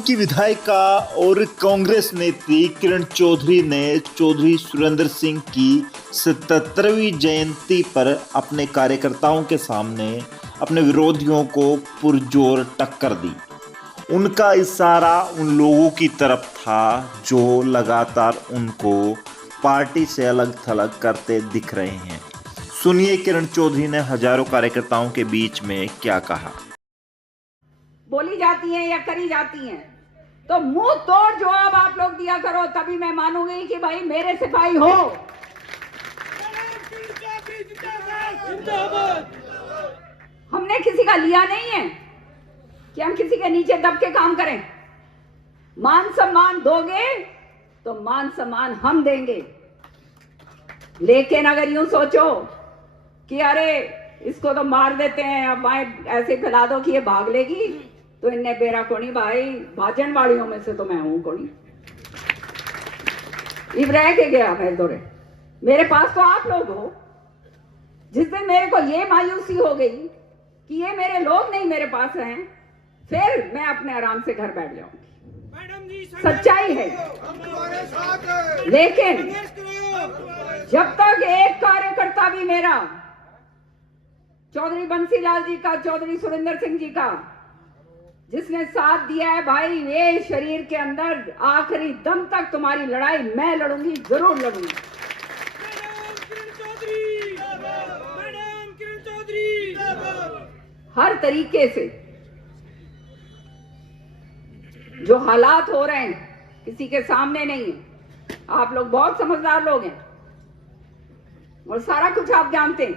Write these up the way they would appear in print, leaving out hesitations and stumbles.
की विधायिका और कांग्रेस नेत्री किरण चौधरी ने चौधरी सुरेंद्र सिंह की 77वीं जयंती पर अपने कार्यकर्ताओं के सामने अपने विरोधियों को पुरजोर टक्कर दी। उनका इशारा उन लोगों की तरफ था जो लगातार उनको पार्टी से अलग थलग करते दिख रहे हैं। सुनिए किरण चौधरी ने हजारों कार्यकर्ताओं के बीच में क्या कहा। बोली जाती हैं या करी जाती हैं तो मुंह तोड़ जवाब आप लोग दिया करो, तभी मैं मानूंगी कि भाई मेरे सिपाही हो। हमने किसी का लिया नहीं है कि हम किसी के नीचे दब के काम करें। मान सम्मान दोगे तो मान सम्मान हम देंगे, लेकिन अगर यूं सोचो कि अरे इसको तो मार देते हैं, अब ऐसे फैला दो कि ये भाग लेगी, तो इनने बेरा कोनी भाई, भाजन वालियों में से तो मैं हूं कोनी। इब रह के गया मेरे दौरे, मेरे पास तो आप लोग हो। जिस दिन मेरे को ये मायूसी हो गई कि ये मेरे लोग नहीं मेरे पास हैं, फिर मैं अपने आराम से घर बैठ जाऊंगी। सच्चाई है। लेकिन जब तक एक कार्यकर्ता भी मेरा, चौधरी बंसीलाल जी का, चौधरी सुरेंद्र सिंह जी का, जिसने साथ दिया है भाई, ये शरीर के अंदर आखिरी दम तक तुम्हारी लड़ाई मैं लड़ूंगी, जरूर लड़ूंगी। हर तरीके से जो हालात हो रहे हैं किसी के सामने नहीं है। आप लोग बहुत समझदार लोग हैं और सारा कुछ आप जानते हैं।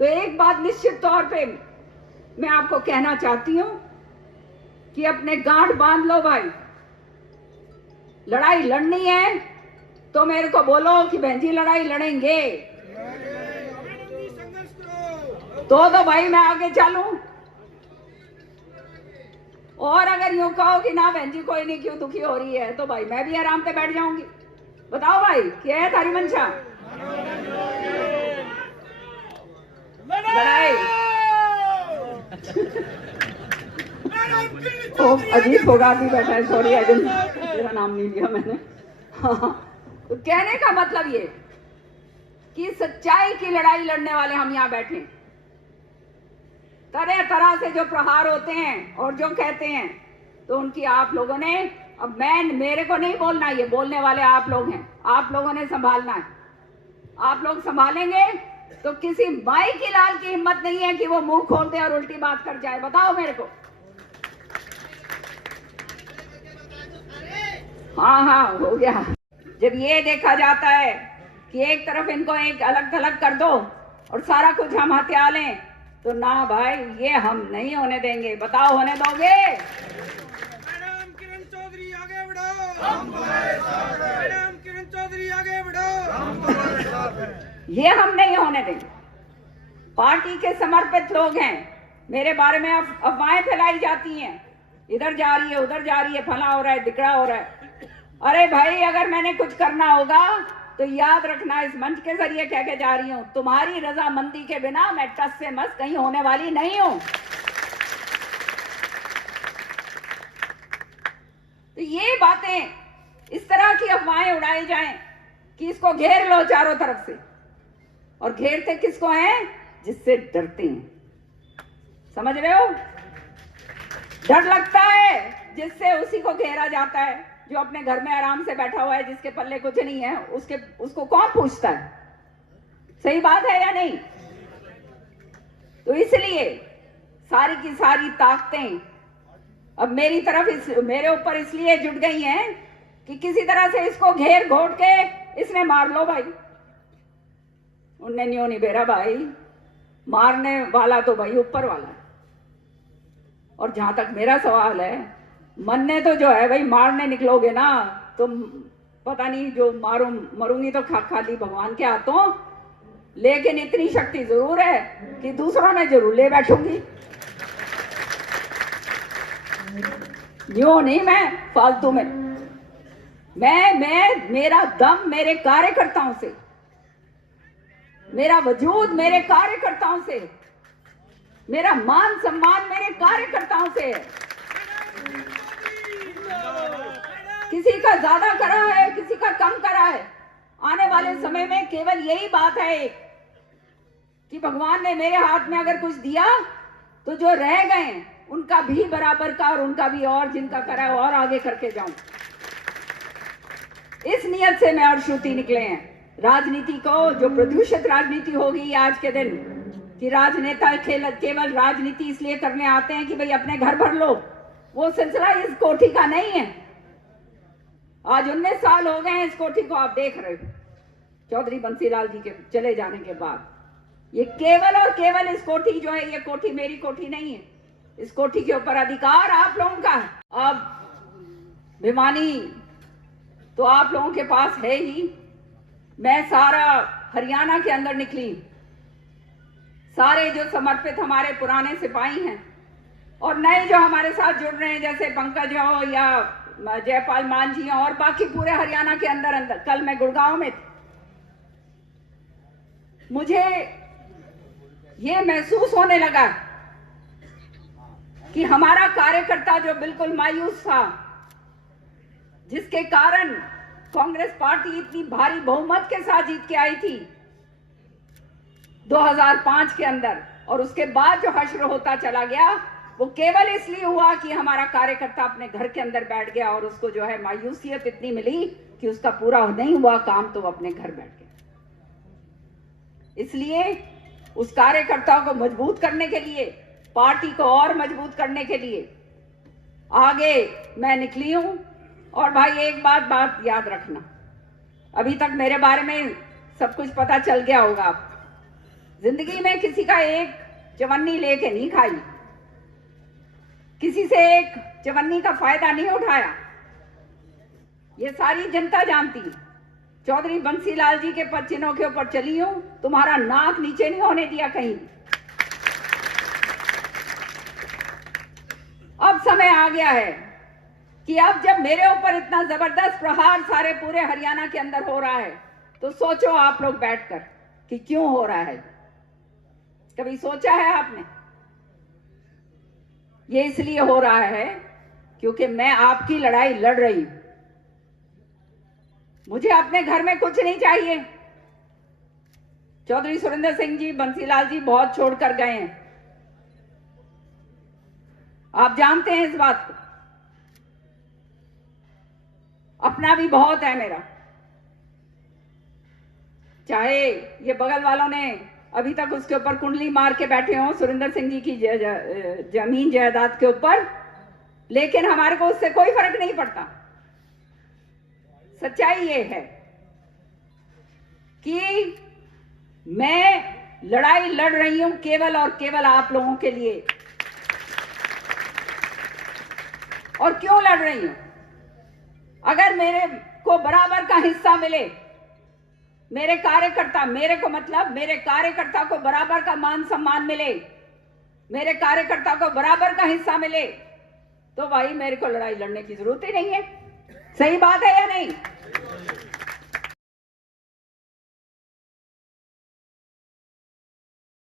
तो एक बात निश्चित तौर पे मैं आपको कहना चाहती हूं कि अपने गांठ बांध लो भाई। लड़ाई लड़नी है तो मेरे को बोलो कि बहन जी लड़ाई लड़ेंगे, तो भाई मैं आगे चलूं। और अगर यूं कहो कि ना बहन जी कोई नहीं, क्यों दुखी हो रही है, तो भाई मैं भी आराम पे बैठ जाऊंगी। बताओ भाई क्या है तारी मंशा? लड़ाई अजीत फोगाट भी बैठा है, सॉरी तेरा नाम नहीं लिया मैंने। तो कहने का मतलब ये कि सच्चाई की लड़ाई लड़ने वाले हम यहाँ बैठे। तरह तरह से जो प्रहार होते हैं और जो कहते हैं, तो उनकी आप लोगों ने, अब मेरे को नहीं बोलना, ये बोलने वाले आप लोग हैं, आप लोगों ने संभालना है। आप लोग संभालेंगे तो किसी माई की लाल की हिम्मत नहीं है कि वो मुंह खोल दे और उल्टी बात कर जाए। बताओ मेरे को। हाँ हो गया। जब ये देखा जाता है कि एक तरफ इनको एक अलग थलग कर दो और सारा कुछ हम हथिया लें, तो ना भाई, ये हम नहीं होने देंगे। बताओ होने दोगे? मैडम किरण चौधरी आगे बढ़ो, हम तुम्हारे साथ हैं। मैडम किरण चौधरी आगे बढ़ो, हम तुम्हारे साथ हैं। ये हम नहीं होने देंगे। पार्टी के समर्पित लोग हैं। मेरे बारे में अफवाहें फैलाई जाती हैं, इधर जा रही है उधर जा रही है, फला हो रहा है दिकड़ा हो रहा है। अरे भाई, अगर मैंने कुछ करना होगा तो याद रखना, इस मंच के जरिए कह के जा रही हूं, तुम्हारी रजामंदी के बिना मैं टस से मस कहीं होने वाली नहीं हूं। तो ये बातें, इस तरह की अफवाहें उड़ाई जाएं कि इसको घेर लो चारों तरफ से, और घेरते किसको हैं? जिससे डरते हैं। समझ रहे हो? डर लगता है जिससे उसी को घेरा जाता है, जो अपने घर में आराम से बैठा हुआ है, जिसके पल्ले कुछ नहीं है, उसको कौन पूछता है? सही बात है या नहीं? तो इसलिए सारी की सारी ताकतें अब मेरी तरफ, मेरे ऊपर इसलिए जुट गई हैं कि किसी तरह से इसको घेर घोट के इसने मार लो भाई। उनने नहीं बेरा भाई, मारने वाला तो भाई ऊपर वाला है। और जहां तक मेरा सवाल है, मरने तो जो है भाई, मारने निकलोगे ना तो पता नहीं, जो मरूंगी तो खाली भगवान के हाथों, लेकिन इतनी शक्ति जरूर है कि दूसरों में जरूर ले बैठूंगी। यूं नहीं मैं फालतू में, मेरा दम मेरे कार्यकर्ताओं से, मेरा वजूद मेरे कार्यकर्ताओं से, मेरा मान सम्मान मेरे कार्यकर्ताओं से है। किसी का ज्यादा करा है, किसी का कम करा है। आने वाले समय में केवल यही बात है एक, कि भगवान ने मेरे हाथ में अगर कुछ दिया तो जो रह गए उनका भी बराबर का और उनका भी और जिनका करा है और आगे करके जाऊं। इस नियत से मैं और श्रुति निकले हैं। राजनीति को जो प्रदूषित राजनीति होगी आज के दिन, कि राजनेता केवल राजनीति इसलिए करने आते हैं कि भाई अपने घर भर लो, वो सिलसिला इस कोठी का नहीं है। आज 19 साल हो गए हैं इस कोठी को, आप देख रहे हो चौधरी बंसीलाल जी के चले जाने के बाद। ये केवल और केवल इस कोठी जो है, ये कोठी मेरी कोठी नहीं है। इस कोठी के ऊपर अधिकार आप लोगों का है। अब भिवानी तो आप लोगों के पास है ही। मैं सारा हरियाणा के अंदर निकली, सारे जो समर्पित हमारे पुराने सिपाही हैं और नए जो हमारे साथ जुड़ रहे हैं, जैसे पंकज हो या जयपाल मान जी और बाकी पूरे हरियाणा के अंदर। कल मैं गुड़गांव में थी, मुझे ये महसूस होने लगा कि हमारा कार्यकर्ता जो बिल्कुल मायूस था, जिसके कारण कांग्रेस पार्टी इतनी भारी बहुमत के साथ जीत के आई थी 2005 के अंदर, और उसके बाद जो हश्र होता चला गया वो केवल इसलिए हुआ कि हमारा कार्यकर्ता अपने घर के अंदर बैठ गया और उसको जो है मायूसियत इतनी मिली कि उसका पूरा नहीं हुआ काम तो वो अपने घर बैठ गया। इसलिए उस कार्यकर्ता को मजबूत करने के लिए, पार्टी को और मजबूत करने के लिए आगे मैं निकली हूं। और भाई एक बात याद रखना, अभी तक मेरे बारे में सब कुछ पता चल गया होगा। आप जिंदगी में किसी का एक चवन्नी लेके नहीं खाई, किसी से एक चवन्नी का फायदा नहीं उठाया, ये सारी जनता जानती है। चौधरी बंसीलाल जी के पद चिन्हों के ऊपर चली हूं, तुम्हारा नाक नीचे नहीं होने दिया कहीं। अब समय आ गया है कि अब जब मेरे ऊपर इतना जबरदस्त प्रहार सारे पूरे हरियाणा के अंदर हो रहा है, तो सोचो आप लोग बैठकर कि क्यों हो रहा है। कभी सोचा है आपने? ये इसलिए हो रहा है क्योंकि मैं आपकी लड़ाई लड़ रही हूं। मुझे अपने घर में कुछ नहीं चाहिए। चौधरी सुरेंद्र सिंह जी, बंसीलाल जी बहुत छोड़कर गए हैं, आप जानते हैं इस बात को। अपना भी बहुत है मेरा, चाहे ये बगल वालों ने अभी तक उसके ऊपर कुंडली मार के बैठे हों सुरेंद्र सिंह जी की जमीन जायदाद के ऊपर, लेकिन हमारे को उससे कोई फर्क नहीं पड़ता। सच्चाई ये है कि मैं लड़ाई लड़ रही हूं केवल और केवल आप लोगों के लिए। और क्यों लड़ रही हूं? अगर मेरे को बराबर का हिस्सा मिले, मेरे कार्यकर्ता, मेरे को मतलब मेरे कार्यकर्ता को बराबर का मान सम्मान मिले, मेरे कार्यकर्ता को बराबर का हिस्सा मिले, तो भाई मेरे को लड़ाई लड़ने की जरूरत ही नहीं है। सही बात है या नहीं?